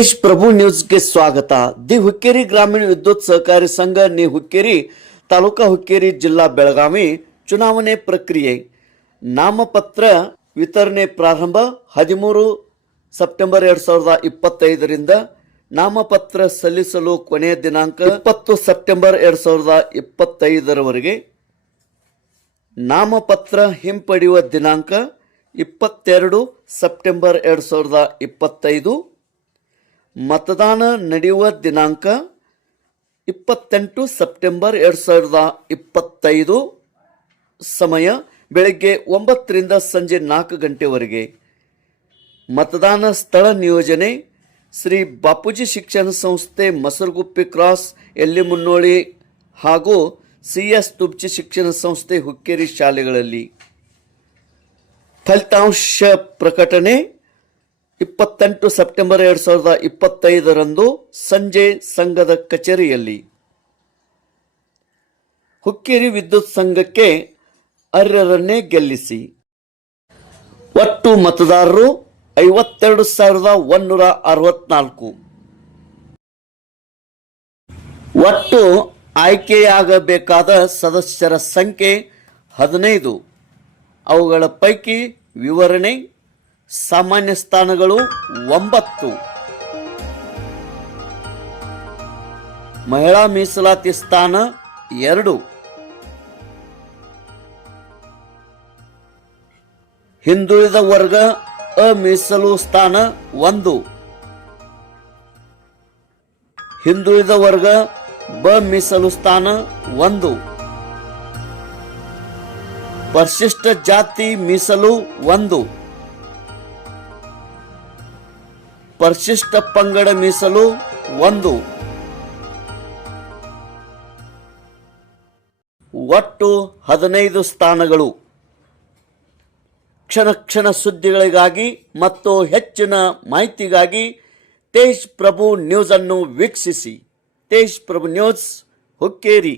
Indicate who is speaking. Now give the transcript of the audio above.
Speaker 1: ತೇಜ್ ಪ್ರಭು ನ್ಯೂಸ್ಗೆ ಸ್ವಾಗತ. ದಿ ಹುಕ್ಕೇರಿ ಗ್ರಾಮೀಣ ವಿದ್ಯುತ್ ಸಹಕಾರಿ ಸಂಘ ನಿ ಹುಕ್ಕೇರಿ, ತಾಲೂಕಾ ಹುಕ್ಕೇರಿ ಜಿಲ್ಲಾ ಬೆಳಗಾವಿ ಚುನಾವಣೆ ಪ್ರಕ್ರಿಯೆ. ನಾಮಪತ್ರ ವಿತರಣೆ ಪ್ರಾರಂಭ ಹದಿಮೂರು ಸೆಪ್ಟೆಂಬರ್ ಎರಡು ಸಾವಿರದ ಇಪ್ಪತ್ತೈದರಿಂದ ನಾಮಪತ್ರ ಸಲ್ಲಿಸಲು ಕೊನೆಯ ದಿನಾಂಕ ಇಪ್ಪತ್ತು ಸೆಪ್ಟೆಂಬರ್ ಎರಡು ಸಾವಿರದ ಇಪ್ಪತ್ತೈದರವರೆಗೆ. ನಾಮಪತ್ರ ಹಿಂಪಡೆಯುವ ದಿನಾಂಕ ಇಪ್ಪತ್ತೆರಡು ಸೆಪ್ಟೆಂಬರ್ ಎರಡು ಸಾವಿರದ ಇಪ್ಪತ್ತೈದು. ಮತದಾನ ನಡೆಯುವ ದಿನಾಂಕ ಇಪ್ಪತ್ತೆಂಟು ಸೆಪ್ಟೆಂಬರ್ ಎರಡು ಸಾವಿರದ ಇಪ್ಪತ್ತೈದು. ಸಮಯ ಬೆಳಗ್ಗೆ ಒಂಬತ್ತರಿಂದ ಸಂಜೆ ನಾಲ್ಕು ಗಂಟೆವರೆಗೆ. ಮತದಾನ ಸ್ಥಳ ನಿಯೋಜನೆ ಶ್ರೀ ಬಾಪೂಜಿ ಶಿಕ್ಷಣ ಸಂಸ್ಥೆ ಮಸರಗುಪ್ಪಿ ಕ್ರಾಸ್ ಎಲ್ಲಿಮುನ್ನೋಳಿ ಹಾಗೂ ಸಿ ಎಸ್ ತುಬ್ಚಿ ಶಿಕ್ಷಣ ಸಂಸ್ಥೆ ಹುಕ್ಕೇರಿ ಶಾಲೆಗಳಲ್ಲಿ. ಫಲಿತಾಂಶ ಪ್ರಕಟಣೆ ಇಪ್ಪತ್ತೆಂಟು ಸೆಪ್ಟೆಂಬರ್ ಎರಡು ಸಾವಿರದ ಇಪ್ಪತ್ತೈದರಂದು ಸಂಜೆ ಸಂಘದ ಕಚೇರಿಯಲ್ಲಿ. ಹುಕ್ಕೇರಿ ವಿದ್ಯುತ್ ಸಂಘಕ್ಕೆ ಅರ್ಹರನ್ನೇ ಗೆಲ್ಲಿಸಿ. ಒಟ್ಟು ಮತದಾರರು ಐವತ್ತೆರಡು ಸಾವಿರದ ಒಂದೂರ ಅರವತ್ನಾಲ್ಕು. ಒಟ್ಟು ಆಯ್ಕೆಯಾಗಬೇಕಾದ ಸದಸ್ಯರ ಸಂಖ್ಯೆ ಹದಿನೈದು. ಅವುಗಳ ಪೈಕಿ ವಿವರಣೆ ಸಾಮಾನ್ಯ ಸ್ಥಾನಗಳು ಒಂಬತ್ತು. ಮಹಿಳಾ ಮೀಸಲಾತಿ ಸ್ಥಾನ ಎರಡು. ಹಿಂದುಳಿದ ವರ್ಗ ಅಮೀಸಲು ಸ್ಥಾನ ಒಂದು. ಹಿಂದುಳಿದ ವರ್ಗ ಬ ಮೀಸಲು ಸ್ಥಾನ ಒಂದು. ಪರಿಶಿಷ್ಟ ಜಾತಿ ಮೀಸಲು ಒಂದು. ಪರಿಶಿಷ್ಟ ಪಂಗಡ ಮೀಸಲು ಒಂದು. ಒಟ್ಟು ಹದಿನೈದು ಸ್ಥಾನಗಳು. ಕ್ಷಣ ಕ್ಷಣ ಸುದ್ದಿಗಳಿಗಾಗಿ ಮತ್ತು ಹೆಚ್ಚಿನ ಮಾಹಿತಿಗಾಗಿ ತೇಜ್ ಪ್ರಭು ನ್ಯೂಸ್ ಅನ್ನು ವೀಕ್ಷಿಸಿ. ತೇಜ್ ಪ್ರಭು ನ್ಯೂಸ್, ಹುಕ್ಕೇರಿ.